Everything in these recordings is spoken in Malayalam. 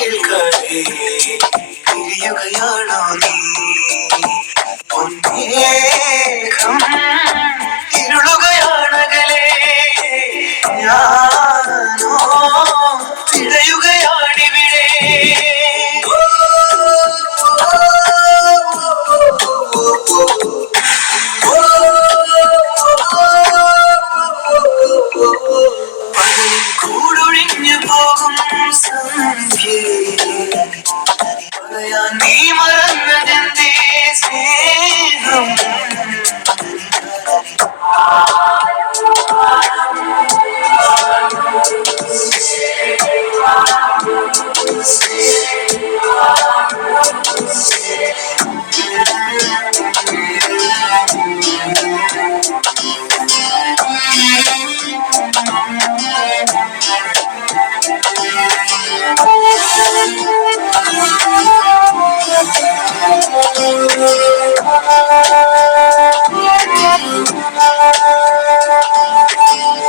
കേൾക്കാതെ തിരിയുകയാണോ നീ പൊന്നേകം ഇരുളുകയാണകലേ ഞാനോ തിരയുകയാണിവിടെ പകലിൽ കൂടൊഴിഞ്ഞു പോകും സന്ധ്യേ പറയാൻ നീ മറന്നതെന്തേ സ്നേഹം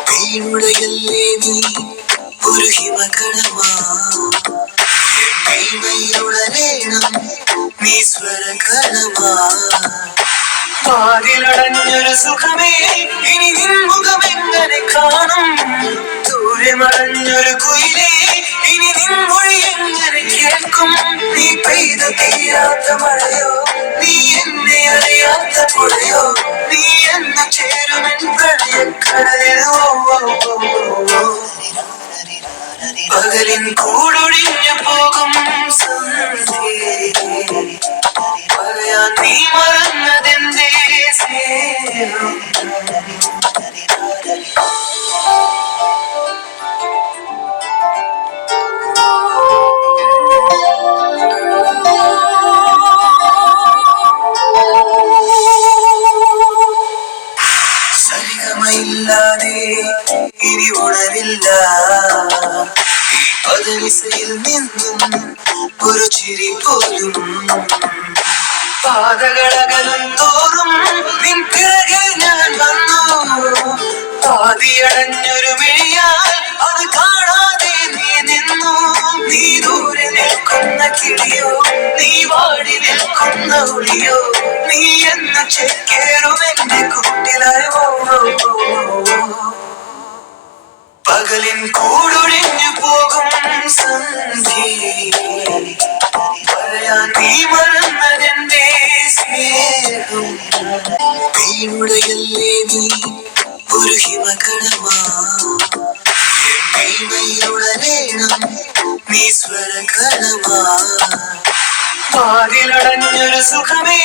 വീണുടയല്ലേ നീ ഒരു ഹിമകണമാ വീണയിലുടലേണം നീ സ്വരകണമാ വാതിലടഞ്ഞൊരു സുഖമേ ഇനി നിൻ മുഖമെങ്ങനെ കാണും ദൂരെ മറഞ്ഞൊരു കുയിലേ ഇനി നിൻ മൊഴി എങ്ങനെ കേൾക്കും നീ പെയ്ത തീരാത്ത മഴയോ നീ എന്നെ അറിയാത്ത പുഴയോ നീ എന്ന് ചേരുമെൻ പ്രണയക്കടലിലോ പകലിൻ കൂടൊഴിഞ്ഞു പോകും സന്ധ്യേ പറയാൻ നീ മറന്നതെന്തേ സ്നേഹം സരിഗമയില്ലാതെ ഇനി ഉണരില്ല ഈ പദവിസയിൽ നിന്നും ഒരു ചിരി പോലും പാതകളകലും തോറും നിൻ പിറകെ ഞാൻ വന്നു പാതിയടഞ്ഞൊരു മിഴിയാൽ അത് കാണാതെ നീ നിന്നു നീ ദൂരെ നിൽക്കുന്ന കിളിയോ നീ വാടി നിൽക്കുന്ന ഒളിയോ നീ എന്ന് ചേക്കേറും എന്റെ കൂട്ടിലായോ പകലിൻ കൂടൊഴിഞ്ഞു പോകും സന്ധ്യേ പറയാൻ നീ മറന്നതെന്തേ സ്നേഹം വീണുടയല്ലേ നീ ഒരു ഹിമകണമാ വീണയിലുടലേണം നീ സ്വരകണമാ വാതിലടഞ്ഞൊരു സുഖമേ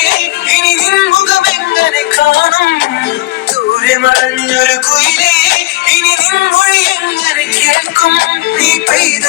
ഇനി നിൻ മുഖമെങ്ങനെ കാണും ദൂരെ മറഞ്ഞൊരു കുയിലേ ഇനി നിൻ മൊഴി എങ്ങനെ കേൾക്കും നീ പെയ്ത